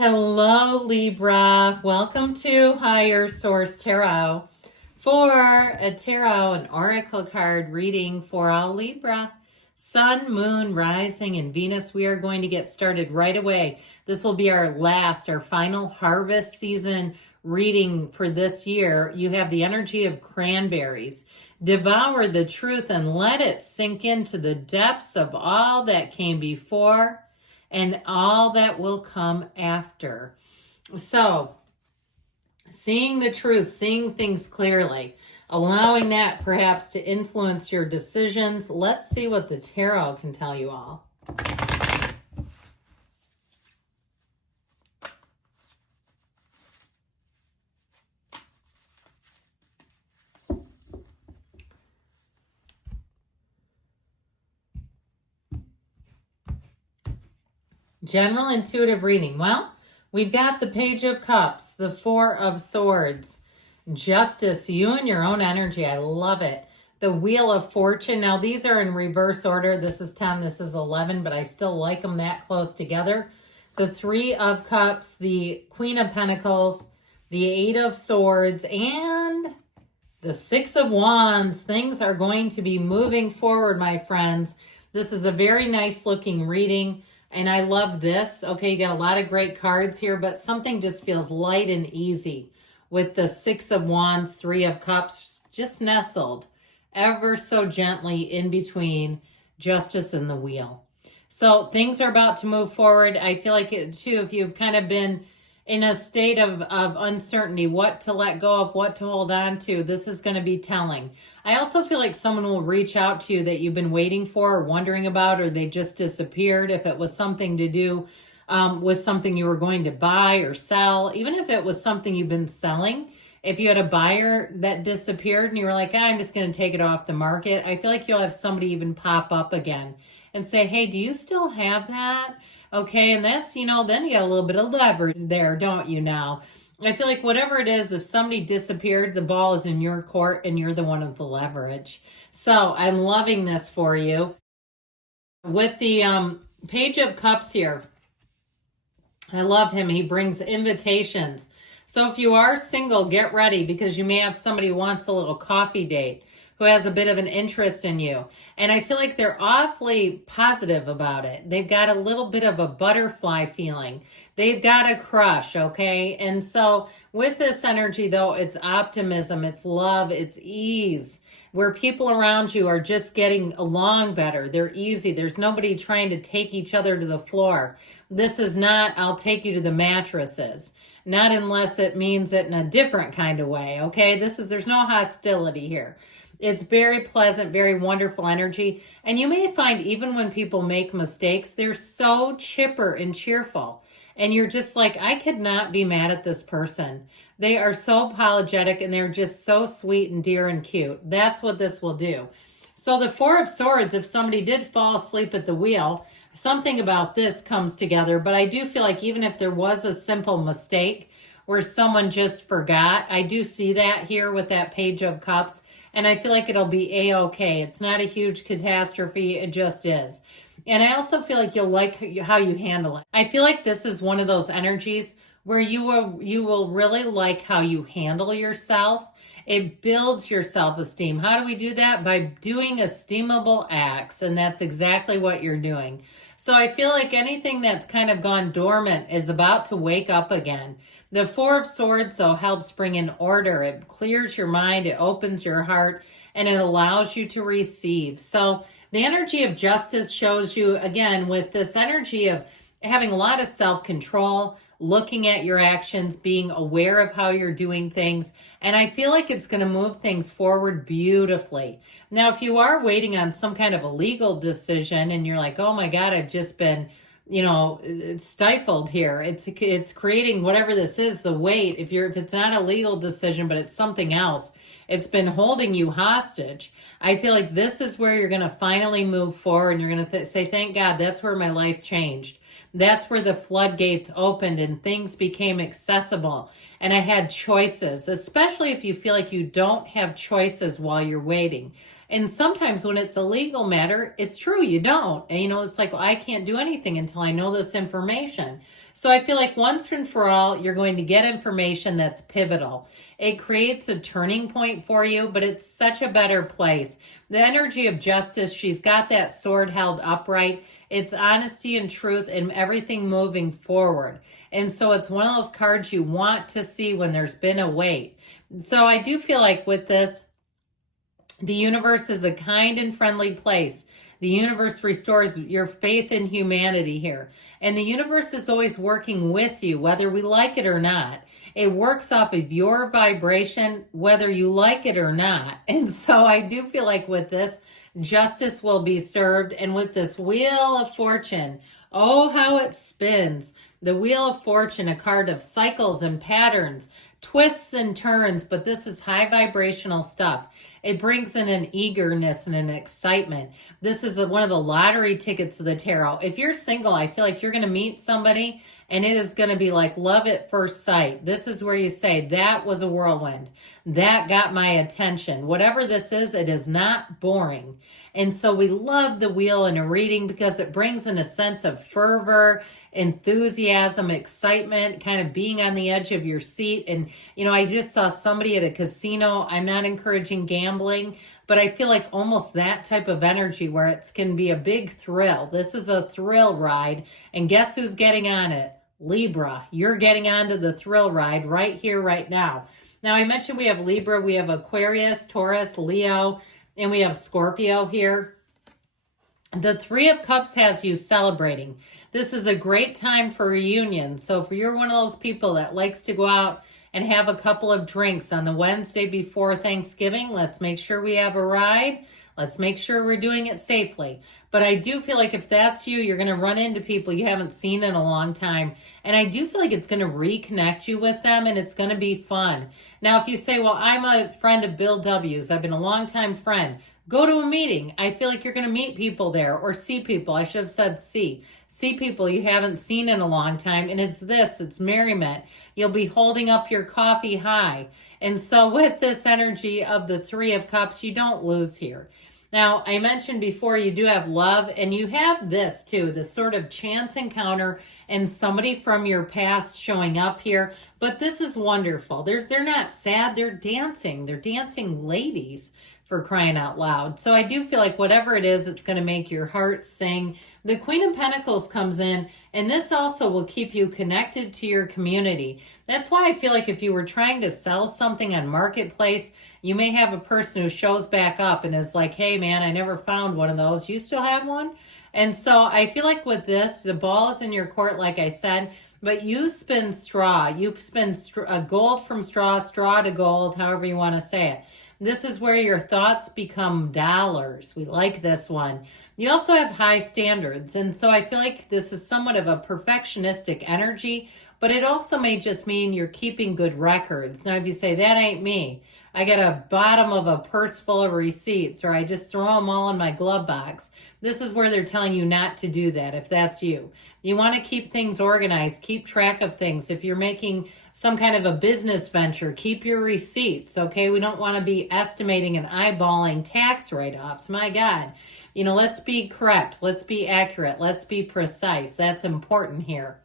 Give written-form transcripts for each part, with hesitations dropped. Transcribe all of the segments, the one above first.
Hello, Libra. Welcome to Higher Source Tarot for a tarot and oracle card reading for all Libra. Sun, Moon, Rising, and Venus. We are going to get started right away. This will be our final harvest season reading for this year. You have the energy of cranberries. Devour the truth and let it sink into the depths of all that came before and all that will come after. So, seeing the truth, seeing things clearly, allowing that perhaps to influence your decisions. Let's see what the tarot can tell you all. General intuitive reading. Well, we've got the Page of Cups, the Four of Swords, Justice, you and your own energy. I love it. The Wheel of Fortune. Now, these are in reverse order. This is 10, this is 11, but I still like them that close together. The Three of Cups, the Queen of Pentacles, the Eight of Swords, and the Six of Wands. Things are going to be moving forward, my friends. This is a very nice looking reading. And I love this. Okay, you got a lot of great cards here, but something just feels light and easy with the Six of Wands, Three of Cups, just nestled ever so gently in between Justice and the Wheel. So things are about to move forward. I feel like it too, if you've kind of been in a state of uncertainty, what to let go of, what to hold on to, this is going to be telling. I also feel like someone will reach out to you that you've been waiting for or wondering about, or they just disappeared. If it was something to do with something you were going to buy or sell, even if it was something you've been selling, if you had a buyer that disappeared and you were like, I'm just going to take it off the market, I feel like you'll have somebody even pop up again and say, hey, do you still have that? Okay, and that's, then you got a little bit of leverage there, don't you now? I feel like whatever it is, if somebody disappeared, the ball is in your court and you're the one with the leverage. So I'm loving this for you. With the Page of Cups here, I love him. He brings invitations. So if you are single, get ready because you may have somebody who wants a little coffee date, who has a bit of an interest in you. And I feel like they're awfully positive about it. They've got a little bit of a butterfly feeling. They've got a crush, okay? And so with this energy, though, it's optimism, it's love, it's ease, where people around you are just getting along better. They're easy. There's nobody trying to take each other to the floor. This is not, I'll take you to the mattresses. Not unless it means it in a different kind of way, okay? There's no hostility here. It's very pleasant, very wonderful energy. And you may find even when people make mistakes, they're so chipper and cheerful. And you're just like, I could not be mad at this person. They are so apologetic and they're just so sweet and dear and cute. That's what this will do. So the Four of Swords, if somebody did fall asleep at the wheel, something about this comes together. But I do feel like even if there was a simple mistake where someone just forgot, I do see that here with that Page of Cups. And I feel like it'll be a-okay. It's not a huge catastrophe. It just is. And I also feel like you'll like how you handle it. I feel like this is one of those energies where you will really like how you handle yourself. It builds your self-esteem. How do we do that? By doing esteemable acts. And that's exactly what you're doing. So I feel like anything that's kind of gone dormant is about to wake up again. The Four of Swords, though, helps bring in order. It clears your mind, it opens your heart, and it allows you to receive. So the energy of Justice shows you, again, with this energy of having a lot of self-control, looking at your actions, being aware of how you're doing things. And I feel like it's going to move things forward beautifully. Now, if you are waiting on some kind of a legal decision and you're like, oh my God, I've just been, it's stifled here. It's creating whatever this is, the weight. If it's not a legal decision, but it's something else, it's been holding you hostage. I feel like this is where you're going to finally move forward and you're going to say, thank God, that's where my life changed. That's where the floodgates opened and things became accessible. And I had choices, especially if you feel like you don't have choices while you're waiting. And sometimes when it's a legal matter, it's true, you don't. And it's like, well, I can't do anything until I know this information. So I feel like once and for all, you're going to get information that's pivotal. It creates a turning point for you, but it's such a better place. The energy of justice, she's got that sword held upright. It's honesty and truth and everything moving forward. And so it's one of those cards you want to see when there's been a wait. So I do feel like with this, the universe is a kind and friendly place. The universe restores your faith in humanity here. And the universe is always working with you, whether we like it or not. It works off of your vibration, whether you like it or not. And so I do feel like with this, justice will be served. And with this Wheel of Fortune, oh, how it spins. The Wheel of Fortune, a card of cycles and patterns, twists and turns, but this is high vibrational stuff. It brings in an eagerness and an excitement. This is one of the lottery tickets of the tarot. If you're single, I feel like you're going to meet somebody and it is going to be like love at first sight. This is where you say, that was a whirlwind. That got my attention. Whatever this is, it is not boring. And so we love the wheel in a reading because it brings in a sense of fervor, enthusiasm, excitement, kind of being on the edge of your seat. And, I just saw somebody at a casino. I'm not encouraging gambling, but I feel like almost that type of energy where it can be a big thrill. This is a thrill ride. And guess who's getting on it? Libra. You're getting onto the thrill ride right here, right now. Now, I mentioned we have Libra, we have Aquarius, Taurus, Leo, and we have Scorpio here. The Three of Cups has you celebrating. This is a great time for reunions. So if you're one of those people that likes to go out and have a couple of drinks on the Wednesday before Thanksgiving, let's make sure we have a ride. Let's make sure we're doing it safely. But I do feel like if that's you, you're going to run into people you haven't seen in a long time. And I do feel like it's going to reconnect you with them and it's going to be fun. Now, if you say, well, I'm a friend of Bill W's, I've been a longtime friend, go to a meeting. I feel like you're going to meet people there or see people. I should have said see. See people you haven't seen in a long time. And it's merriment. You'll be holding up your coffee high. And so with this energy of the Three of Cups, you don't lose here. Now, I mentioned before you do have love, and you have this too, this sort of chance encounter and somebody from your past showing up here. But this is wonderful. They're not sad, they're dancing. They're dancing ladies, for crying out loud. So I do feel like whatever it is, it's going to make your heart sing. The Queen of Pentacles comes in, and this also will keep you connected to your community. That's why I feel like if you were trying to sell something on Marketplace, you may have a person who shows back up and is like, hey man, I never found one of those. You still have one? And so I feel like with this, the ball is in your court, like I said, but you spin straw. You spin gold from straw, straw to gold, however you want to say it. This is where your thoughts become dollars. We like this one. You also have high standards. And so I feel like this is somewhat of a perfectionistic energy, but it also may just mean you're keeping good records. Now, if you say, that ain't me, I got a bottom of a purse full of receipts, or I just throw them all in my glove box. This is where they're telling you not to do that if that's you. You want to keep things organized, keep track of things. If you're making some kind of a business venture, keep your receipts, okay? We don't want to be estimating and eyeballing tax write-offs. My God. Let's be correct. Let's be accurate. Let's be precise. That's important here.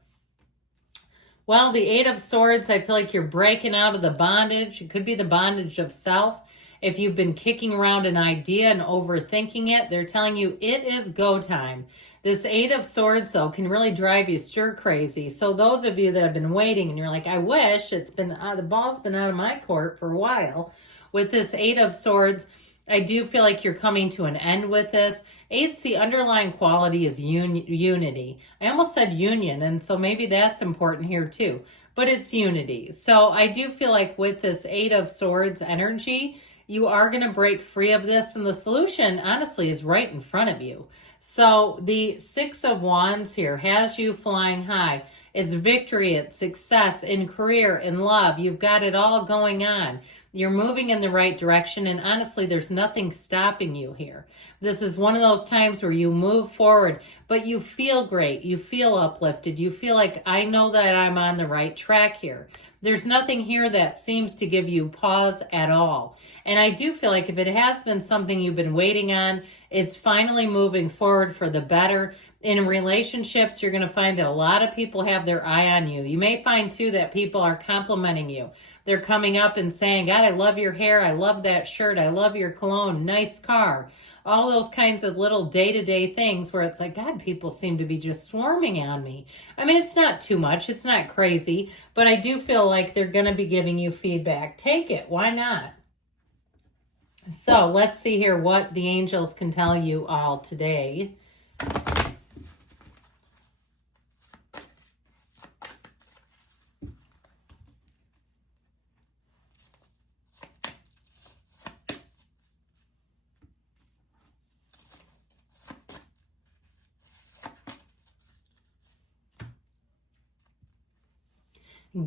Well, the Eight of Swords, I feel like you're breaking out of the bondage. It could be the bondage of self. If you've been kicking around an idea and overthinking it, they're telling you it is go time. This Eight of Swords, though, can really drive you stir crazy. So those of you that have been waiting and you're like, I wish the ball's been out of my court for a while. With this Eight of Swords, I do feel like you're coming to an end with this. Eight's the underlying quality is unity. I almost said union, and so maybe that's important here too. But it's unity. So I do feel like with this Eight of Swords energy, you are going to break free of this. And the solution, honestly, is right in front of you. So the Six of Wands here has you flying high. It's victory, it's success in career, in love. You've got it all going on. You're moving in the right direction, and honestly, there's nothing stopping you here. This is one of those times where you move forward, but you feel great. You feel uplifted. You feel like, I know that I'm on the right track here. There's nothing here that seems to give you pause at all. And I do feel like if it has been something you've been waiting on, it's finally moving forward for the better. In relationships, you're going to find that a lot of people have their eye on you. You may find, too, that people are complimenting you. They're coming up and saying, God, I love your hair. I love that shirt. I love your cologne. Nice car. All those kinds of little day-to-day things where it's like, God, people seem to be just swarming on me. I mean, it's not too much. It's not crazy. But I do feel like they're going to be giving you feedback. Take it. Why not? So let's see here what the angels can tell you all today.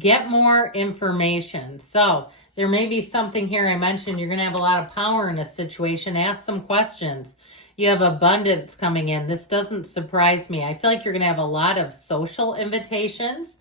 Get more information. So there may be something here I mentioned. You're going to have a lot of power in a situation. Ask some questions. You have abundance coming in. This doesn't surprise me. I feel like you're going to have a lot of social invitations.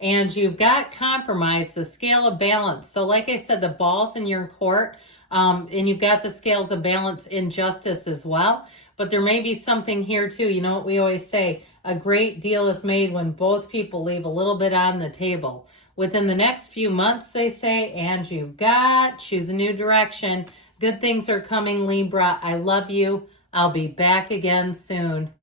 And you've got compromise, the scale of balance. So like I said, the ball's in your court. And you've got the scales of balance in justice as well. But there may be something here too. You know what we always say, a great deal is made when both people leave a little bit on the table. Within the next few months, they say, and you've got, choose a new direction. Good things are coming, Libra. I love you. I'll be back again soon.